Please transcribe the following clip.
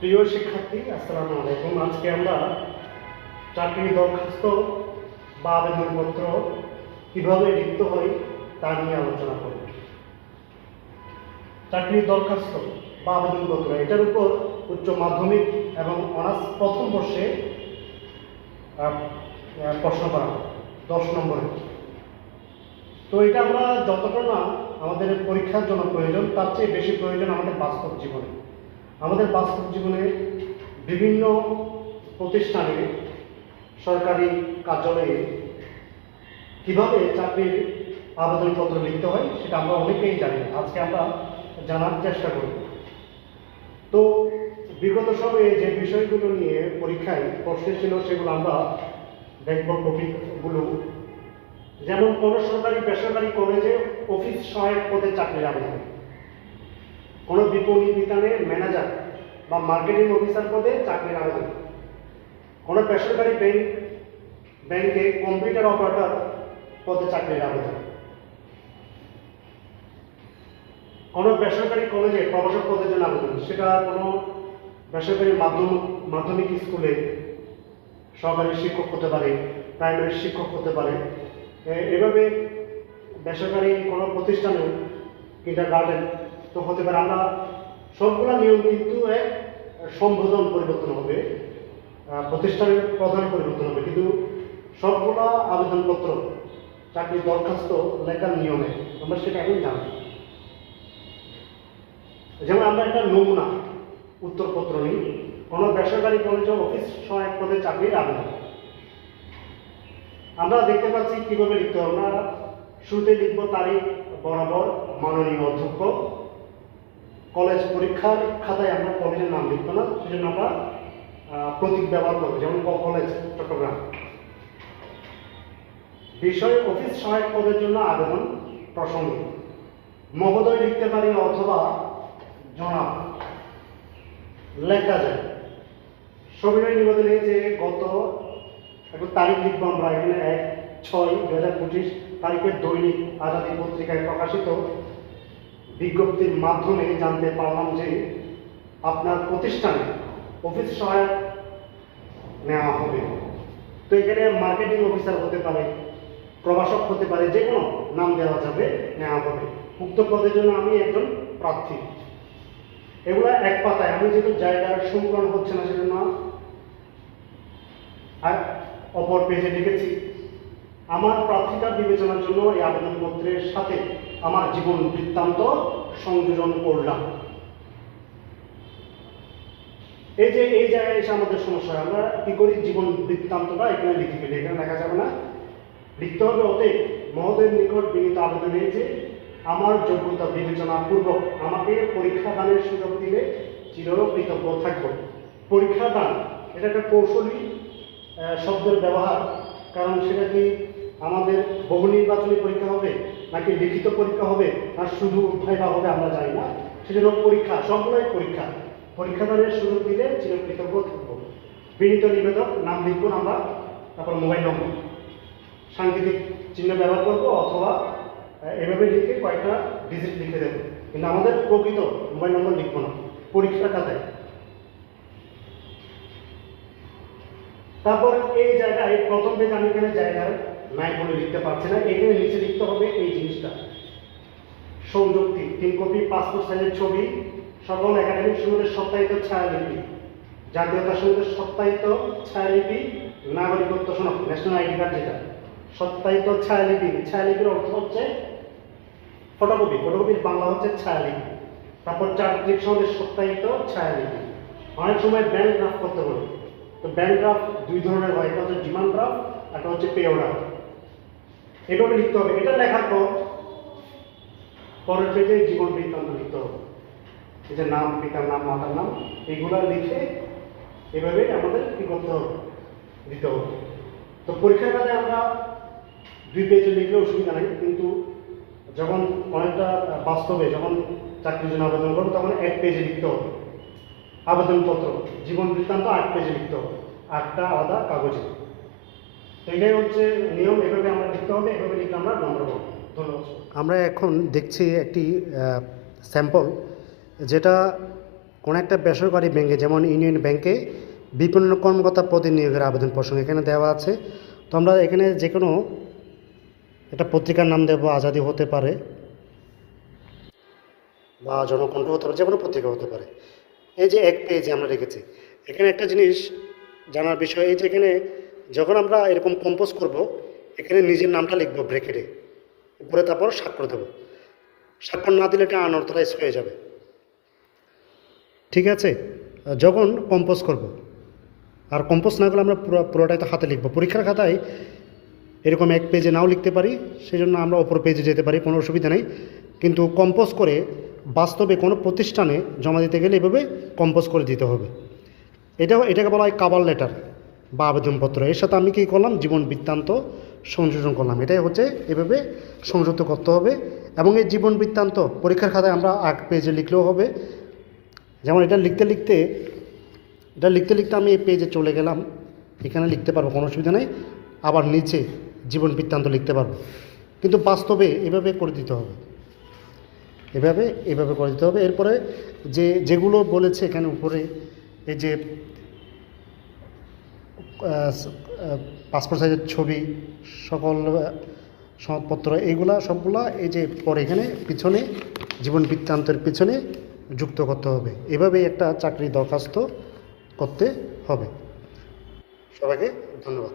প্রিয় শিক্ষার্থী, আসসালামু আলাইকুম। আজকে আমরা চাকরির দরখাস্ত বা আবেদনপত্র কিভাবে লিখতে হয় তা নিয়ে আলোচনা করব। চাকরির দরখাস্ত বা আবেদনপত্র এটার উপর উচ্চ মাধ্যমিক এবং অনার্স প্রথম বর্ষে প্রশ্ন করা হয় 10 নম্বরে। তো এটা আমরা যতটা না আমাদের পরীক্ষার জন্য প্রয়োজন, তার চেয়ে বেশি প্রয়োজন আমাদের বাস্তব জীবনে। আমাদের বাস্তব জীবনে বিভিন্ন প্রতিষ্ঠানে, সরকারি কার্যালয়ে কিভাবে চাকরির আবেদনপত্র লিখতে হয় সেটা আমরা অনেকেই জানি না। আজকে আমরা জানার চেষ্টা করব। তো বিগত সময়ে যে বিষয়গুলো নিয়ে পরীক্ষায় প্রশ্ন ছিল সেগুলো আমরা দেখব। টপিকগুলো যেমন কোনো সরকারি বেসরকারি কলেজে অফিস সহায়ক পদে চাকরির আবেদন, কোনো বিপণী বিতানে ম্যানেজার বা মার্কেটিং অফিসার পদে চাকরির আবেদন, কোনো বেসরকারি ব্যাংকে কম্পিউটার অপারেটর পদে চাকরির আবেদন, কোনো বেসরকারি কলেজে প্রভাষক পদের জন্য আবেদন, সেটা কোনো বেসরকারি মাধ্যমিক স্কুলে সহকারী শিক্ষক হতে পারে, প্রাইমারি শিক্ষক হতে পারে। এভাবে বেসরকারি কোনো প্রতিষ্ঠানে কিন্ডারগার্টেন তো হতে পারে। আমরা সবগুলো নিয়ম কিন্তু এক সম্বোধন পরিবর্তন হবে, প্রতিষ্ঠানের প্রধান পরিবর্তন হবে, কিন্তু সবগুলো আবেদনপত্র চাকরির দরখাস্ত লেখার নিয়মে আমরা সেটা এখন জানি। যেমন আমরা একটা নমুনা উত্তরপত্র নিই। কোনো বেসরকারি কলেজে অফিস সহায়ক পদে চাকরির আবেদন। আমরা দেখতে পাচ্ছি কিভাবে লিখতে হবে। আমরা শুরুতে লিখব তারিখ বরাবর মাননীয় অধ্যক্ষ। কলেজ পরীক্ষার খাতায় আমরা কলেজের নাম লিখবো না, সেজন্য আমরা প্রতীক ব্যবহার করবো, যেমন কলেজ চট্টগ্রাম। বিষয় অফিস সহায়ক পদের জন্য আবেদন প্রসঙ্গ মহোদয় লিখতে পারি অথবা জনাব লেখা যায়। সবিনয় নিবেদনে যে গত একটা তারিখ লিখবো আমরা এখানে 1/6/2025 তারিখের দৈনিক আজাদী পত্রিকায় প্রকাশিত বিজ্ঞপ্তির মাধ্যমে জানতে পারলাম যে আপনার প্রতিষ্ঠানে অফিস সহায়ক নেওয়া হবে। তো এখানে মার্কেটিং অফিসার হতে পারে, প্রভাষক হতে পারে, যে কোনো নাম দেওয়া যাবে, নেওয়া হবে। উক্ত পদের জন্য আমি একজন প্রার্থী। এগুলো এক পাতায়, আমি যেহেতু জায়গার সংকলন হচ্ছে না সেজন্য আর অপর পেজে লিখেছি। আমার প্রার্থিতা বিবেচনার জন্য এই আবেদনপত্রের সাথে আমার জীবন বৃত্তান্ত সংযোজন করলাম। এই যে এই জায়গায় এসে আমাদের সমস্যা হয়, আমরা কি করি, জীবন বৃত্তান্তটা এখানে লিখে ফেলি, এখানে লেখা যাবে না, লিখতে হবে অতএব মহোদয়ের নিকট বিনীত আবেদন এই যে আমার যোগ্যতা বিবেচনা পূর্বক আমাকে পরীক্ষা দানের সুযোগ দিলে চিরকৃতজ্ঞ থাকব। পরীক্ষা দান এটা একটা কৌশলী শব্দের ব্যবহার, কারণ সেটা কি আমাদের বহু নির্বাচনী পরীক্ষা হবে, নাকি লিখিত পরীক্ষা হবে, না শুধু ভাইভা হবে আমরা জানি না। সেজন্য পরীক্ষা, সবগুলোই পরীক্ষা। পরীক্ষা দানের সুযোগ দিলে চিরকৃতজ্ঞ থাকবো। বিনীত নিবেদক নাম লিখবো আমরা, তারপর মোবাইল নম্বর, সাংকেতিক চিহ্ন ব্যবহার করবো, অথবা এভাবে লিখে কয়েকটা ডিজিট লিখে দেবো, কিন্তু আমাদের প্রকৃত মোবাইল নম্বর লিখবো না পরীক্ষার খাতায়। তারপর এই জায়গায় প্রথম পেজ আমি এখানে জায়গায় নাই বলে লিখতে পারছি না, এখানে নিচে লিখতে হবে এই জিনিসটা। সংযুক্তি 3 কপি পাসপোর্ট সাইজের ছবি, সকল একাডেমিক সনদের সত্যায়িত ছায়ালিপি, জাতীয়তা সনদের সত্যায়িত ছায়ালিপি, নাগরিকত্ব সনদ ন্যাশনাল আইডি কার্ড যেটা সত্যায়িত ছায়ালিপি। ছায়ালিপির অর্থ হচ্ছে ফটোকপি, ফটোকপির বাংলা হচ্ছে ছায়ালিপি। তারপর চারিত্রিক সনদের সত্যায়িত ছায়ালিপি। অনেক সময় ব্যাংক ড্রাফট করতে বলে, তো ব্যাংক ড্রাফট দুই ধরনের হয়, একটা হচ্ছে ডিমান্ড ড্রাফট, একটা হচ্ছে পে অর্ডার। এভাবে লিখতে হবে। এটা লেখার পর পরের পেজে জীবন বৃত্তান্ত লিখতে হবে, এই যে নাম, পিতার নাম, মাতার নাম, এগুলা লিখে এভাবে আমাদের কি করতে হবে, দিতে হবে। তো পরীক্ষার কাজে আমরা 2 পেজে লিখলে অসুবিধা নেই, কিন্তু যখন অনেকটা বাস্তবে যখন চাকরির জন্য আবেদন করবো তখন 1 পেজে লিখতে হবে আবেদনপত্র। জীবন বৃত্তান্ত 8 পেজে লিখতে হবে, 8টা আলাদা কাগজে। এটাই হচ্ছে নিয়ম, এভাবে আমরা লিখতে হবে, এভাবে লিখলে আমরা নম্বর পাবো। ধন্যবাদ। আমরা এখন দেখছি একটি স্যাম্পল, যেটা কোনো একটা বেসরকারি ব্যাংকে যেমন ইউনিয়ন ব্যাংকে বিপণন কর্মকর্তা পদে নিয়োগের আবেদন প্রসঙ্গ এখানে দেওয়া আছে। তো আমরা এখানে যে কোনো একটা পত্রিকার নাম দেবো, আজাদি হতে পারে বা জনকণ্ঠ হতে পারে, যে কোনো পত্রিকা হতে পারে। এই যে এক পেজে আমরা রেখেছি, এখানে একটা জিনিস জানার বিষয়, এই যে এখানে যখন আমরা এরকম কম্পোজ করব, এখানে নিজের নামটা লিখবো ব্রেকেটে, উপরে তারপর স্বাক্ষর দেবো। স্বাক্ষর না দিলে এটা আনঅথরাইজ হয়ে যাবে, ঠিক আছে? যখন কম্পোজ করব, আর কম্পোজ না করলে আমরা পুরোটাই তো হাতে লিখবো। পরীক্ষার খাতায় এরকম এক পেজে নাও লিখতে পারি, সেই জন্য আমরা অপর পেজে যেতে পারি, কোনো অসুবিধা নেই। কিন্তু কম্পোজ করে বাস্তবে কোনো প্রতিষ্ঠানে জমা দিতে গেলে এভাবে কম্পোজ করে দিতে হবে। এটাকে বলা হয় কাভার লেটার বা আবেদনপত্র। এর সাথে আমি কী করলাম, জীবন বৃত্তান্ত সংযোজন করলাম। এটাই হচ্ছে এভাবে সংযুক্ত করতে হবে। এবং এই জীবন বৃত্তান্ত পরীক্ষার খাতায় আমরা এক পেজে লিখলেও হবে। যেমন এটা লিখতে লিখতে আমি এই পেজে চলে গেলাম, এখানে লিখতে পারবো, কোনো অসুবিধা নেই। আবার নিচে জীবন বৃত্তান্ত লিখতে পারবো। কিন্তু বাস্তবে এভাবে করে দিতে হবে, এভাবে করে দিতে হবে। এরপরে যেগুলো বলেছে এখানে উপরে, এই যে পাসপোর্ট সাইজের ছবি, সকল সনদপত্র, এইগুলা সবগুলা এই যে পরে এখানে পিছনে জীবন বৃত্তান্তের পিছনে যুক্ত করতে হবে। এভাবেই একটা চাকরি দরখাস্ত করতে হবে। সবাইকে ধন্যবাদ।